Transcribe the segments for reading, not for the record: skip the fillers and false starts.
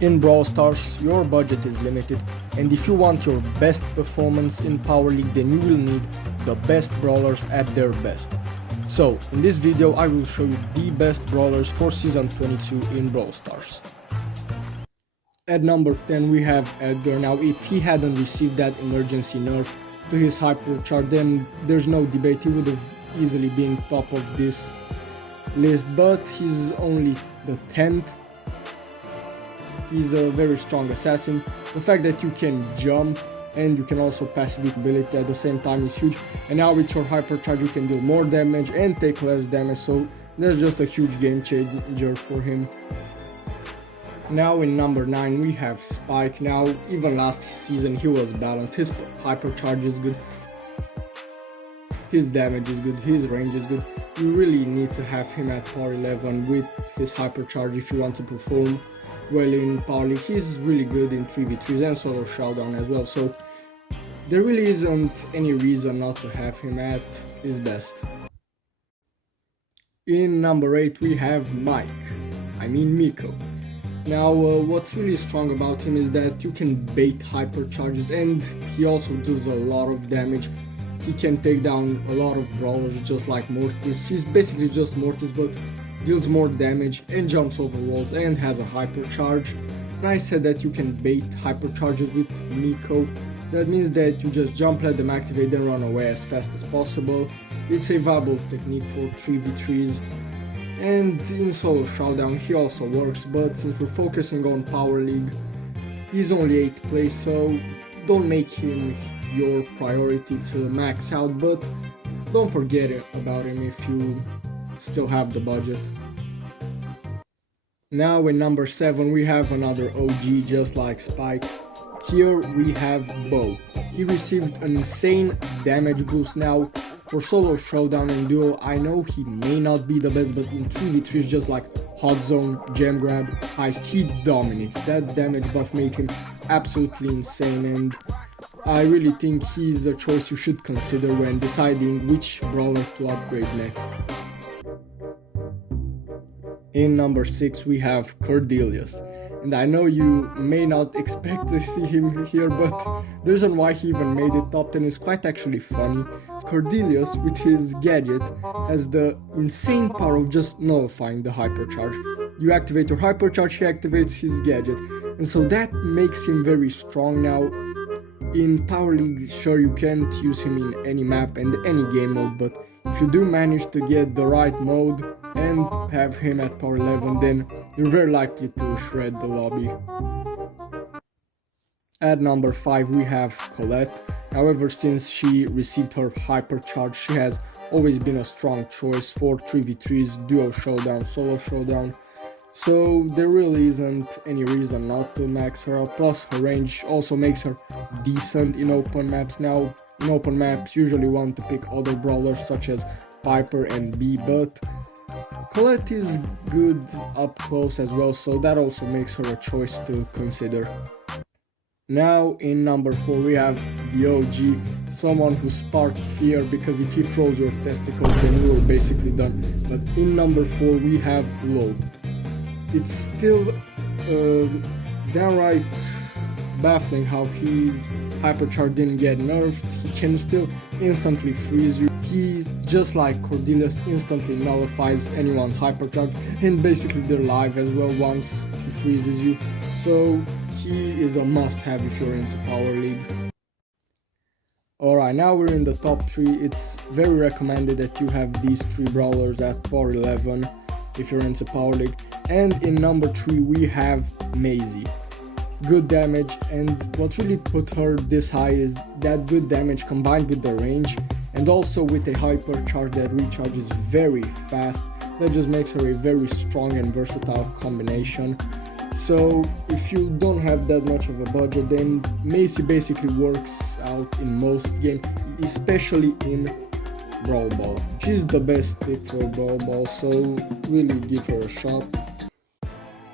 In Brawl Stars, your budget is limited, and if you want your best performance in Power League, then you will need the best brawlers at their best. So, in this video I will show you the best brawlers for Season 22 in Brawl Stars. At number 10 we have Edgar. Now if he hadn't received that emergency nerf to his hypercharge, then there's no debate, he would have easily been top of this list, but he's only the 10th. He's a very strong assassin. The fact that you can jump and you can also passive ability at the same time is huge, and now with your hypercharge you can deal more damage and take less damage, so that's just a huge game changer for him. Now in number 9 we have Spike. Now even last season he was balanced, his hypercharge is good, his damage is good, his range is good. You really need to have him at power 11 with his hypercharge if you want to perform well in Power League. He's really good in 3v3s and solo showdown as well, so there really isn't any reason not to have him at his best. In number 8 we have Miko. Now what's really strong about him is that you can bait hypercharges, and he also does a lot of damage. He can take down a lot of brawlers just like Mortis. He's basically just Mortis but deals more damage and jumps over walls and has a hypercharge. And I said that you can bait hypercharges with Miko. That means that you just jump, let them activate, then run away as fast as possible. It's a viable technique for 3v3s. And in solo showdown he also works, but since we're focusing on Power League, he's only 8th place, so don't make him your priority to max out, but don't forget about him if you still have the budget. Now in number 7 we have another OG just like Spike. Here we have Bo. He received an insane damage boost. Now for solo showdown and duo, I know he may not be the best, but in 3v3s just like hot zone, gem grab, heist, he dominates. That damage buff made him absolutely insane, and I really think he's a choice you should consider when deciding which brawler to upgrade next. In number 6 we have Cordelius. And I know you may not expect to see him here, but the reason why he even made it top 10 is quite actually funny. Cordelius, with his gadget, has the insane power of just nullifying the hypercharge. You activate your hypercharge, he activates his gadget, and so that makes him very strong. Now in Power League, sure, you can't use him in any map and any game mode, but if you do manage to get the right mode and have him at power 11, then you're very likely to shred the lobby. At number 5 we have Colette. However, since she received her hypercharge, she has always been a strong choice for 3v3s, duo showdown, solo showdown, so there really isn't any reason not to max her up. Plus her range also makes her decent in open maps. Now in open maps usually want to pick other brawlers such as Piper and Bee, but Colette is good up close as well, so that also makes her a choice to consider. Now in number 4 we have the OG, someone who sparked fear, because if he throws your testicles then you are basically done. But in number 4 we have Low. It's still downright baffling how his hypercharge didn't get nerfed. He can still instantly freeze you. He, just like Cordelius, instantly nullifies anyone's hypercharge, and basically they're live as well once he freezes you. So he is a must-have if you're into Power League. Alright, now we're in the top 3. It's very recommended that you have these 3 brawlers at power 11 if you're into Power League. And in number 3 we have Maisie. Good damage, and what really put her this high is that good damage combined with the range, and also with a hypercharge that recharges very fast. That just makes her a very strong and versatile combination. So if you don't have that much of a budget, then Maisie basically works out in most games, especially in Brawl Ball. She's the best pick for Brawl Ball, so really give her a shot.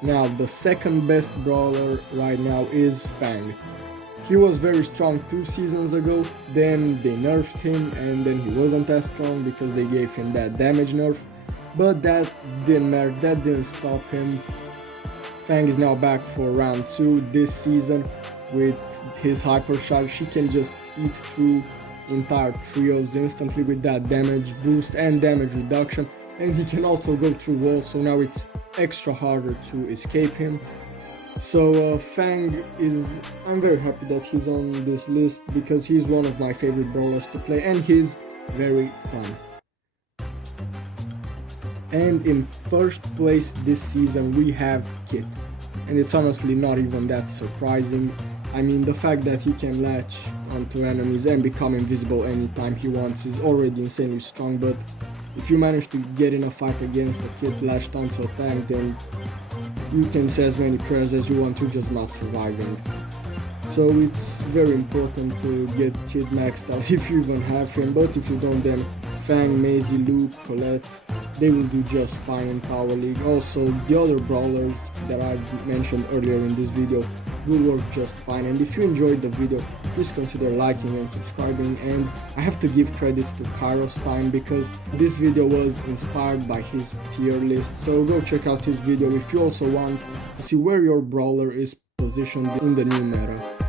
Now the second best brawler right now is Fang. He was very strong 2 seasons ago, then they nerfed him, and then he wasn't as strong because they gave him that damage nerf, but that didn't matter, that didn't stop him. Fang is now back for round 2 this season with his hypercharge. He can just eat through entire trios instantly with that damage boost and damage reduction, and he can also go through walls, so now it's extra harder to escape him. So Fang is, I'm very happy that he's on this list because he's one of my favorite brawlers to play and he's very fun. And in first place this season we have Kit, and it's honestly not even that surprising. I mean, the fact that he can latch onto enemies and become invisible anytime he wants is already insanely strong, but if you manage to get in a fight against a Kit latched onto a tank, then you can say as many prayers as you want to just not surviving. So it's very important to get Kid maxed out if you even have him, but if you don't, then Fang, Maisie, Luke, Colette, they will do just fine in Power League. Also, the other brawlers that I've mentioned earlier in this video will work just fine. And if you enjoyed the video, please consider liking and subscribing. And I have to give credits to Kairos Time because this video was inspired by his tier list. So go check out his video if you also want to see where your brawler is positioned in the new meta.